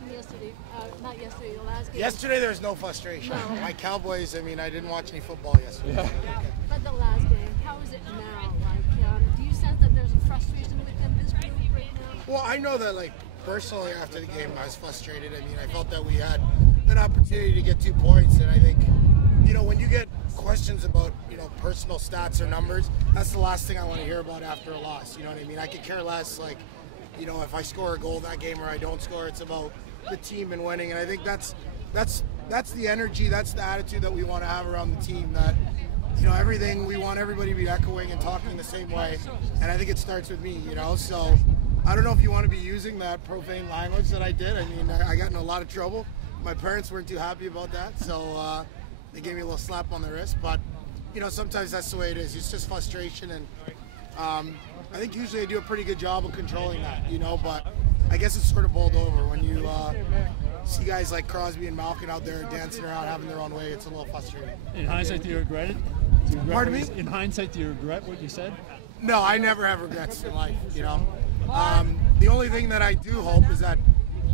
frustration yesterday? Not yesterday, the last game. Yesterday there was no frustration. No. My Cowboys, I mean, I didn't watch any football yesterday. Yeah. But the last game, how is it now? Like, do you sense that there's a frustration within this group right now? Well, I know that, like, personally after the game I was frustrated. I mean, I felt that we had an opportunity to get 2 points, and I think, you know, when you get questions about, you know, personal stats or numbers, that's the last thing I want to hear about after a loss. You know what I mean? I could care less, like, you know, if I score a goal that game or I don't score. It's about the team and winning, and I think that's the energy, that's the attitude that we want to have around the team. That, you know, everything, we want everybody to be echoing and talking the same way, and I think it starts with me, you know. So I don't know if you want to be using that profane language that I did. I mean, I got in a lot of trouble. My parents weren't too happy about that, so they gave me a little slap on the wrist. But, you know, sometimes that's the way it is. It's just frustration, and I think usually I do a pretty good job of controlling that, you know, but I guess it's sort of bowled over when you see guys like Crosby and Malkin out there dancing around, having their own way. It's a little frustrating. In hindsight, do you regret it? Pardon me? In hindsight, do you regret what you said? No, I never have regrets in life, you know. The only thing that I do hope is that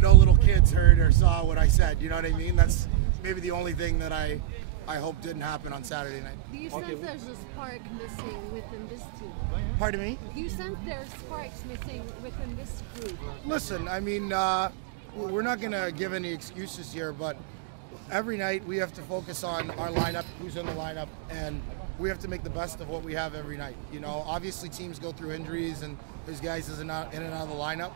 no little kids heard or saw what I said, you know what I mean? That's maybe the only thing that I hope didn't happen on Saturday night. Do you sense there's a spark missing within this team? Pardon me? Do you sense there's sparks missing within this group? Listen, I mean, we're not going to give any excuses here, but every night we have to focus on our lineup, who's in the lineup, and we have to make the best of what we have every night. You know, obviously teams go through injuries and there's guys in and out of the lineup.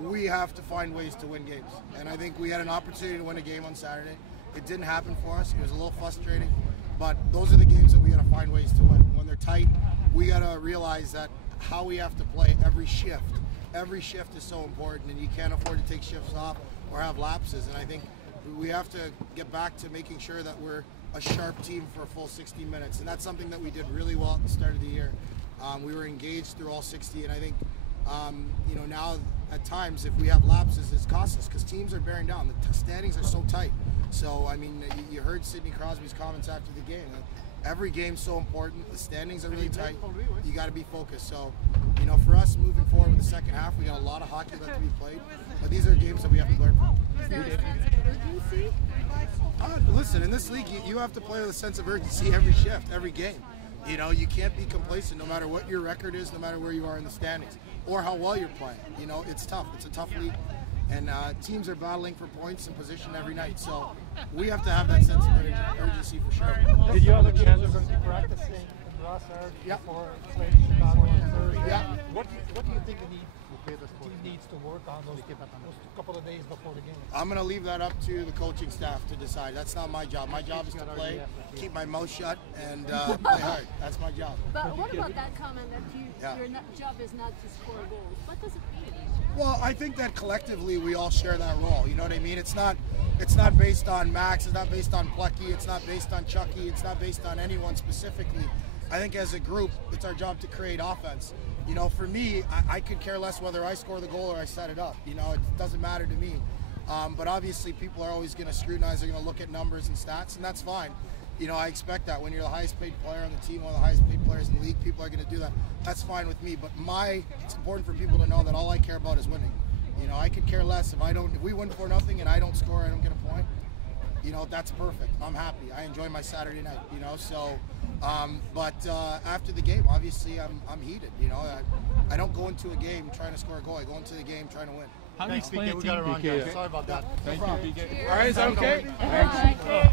We have to find ways to win games, and I think we had an opportunity to win a game on Saturday. It didn't happen for us. It was a little frustrating, but those are the games that we got to find ways to win. When they're tight, we got to realize that how we have to play every shift. Every shift is so important, and you can't afford to take shifts off or have lapses. And I think we have to get back to making sure that we're a sharp team for a full 60 minutes, and that's something that we did really well at the start of the year. We were engaged through all 60, and I think you know, now at times if we have lapses, it's cost us because teams are bearing down. The standings are so tight. So I mean, you heard Sidney Crosby's comments after the game. Every game's so important. The standings are really tight. You got to be focused. So, you know, for us moving forward with the second half, we got a lot of hockey left to be played. But these are games that we have to learn from. Is there a sense of urgency? Listen, in this league, you have to play with a sense of urgency every shift, every game. You know, you can't be complacent no matter what your record is, no matter where you are in the standings, or how well you're playing. You know, it's tough. It's a tough league. And teams are battling for points and position every night. So we have to have that sense of urgency for sure. Did you have a chance of practicing in Rossard before playing Chicago on Thursday? Yeah. What do you think the team needs to work on those couple of days before the game? I'm going to leave that up to the coaching staff to decide. That's not my job. My job is to play, keep my mouth shut, and play hard. That's my job. But what about that comment that your job is not to score goals? What does it mean? Well, I think that collectively we all share that role. You know what I mean? It's not based on Max. It's not based on Plucky. It's not based on Chucky. It's not based on anyone specifically. I think as a group, it's our job to create offense. You know, for me, I could care less whether I score the goal or I set it up. You know, it doesn't matter to me. But obviously, people are always going to scrutinize. They're going to look at numbers and stats, and that's fine. You know, I expect that. When you're the highest paid player on the team, one of the highest paid players in the league, people are going to do that. That's fine with me. But it's important for people to know that all I care about is winning. You know, I could care less if we win 4-0 and I don't score, I don't get a point. You know, that's perfect. I'm happy. I enjoy my Saturday night. You know, so. But after the game, obviously, I'm heated. You know, I don't go into a game trying to score a goal. I go into the game trying to win. How do you explain a team? Sorry about that. Thank you, PK. All right, is that okay? All right.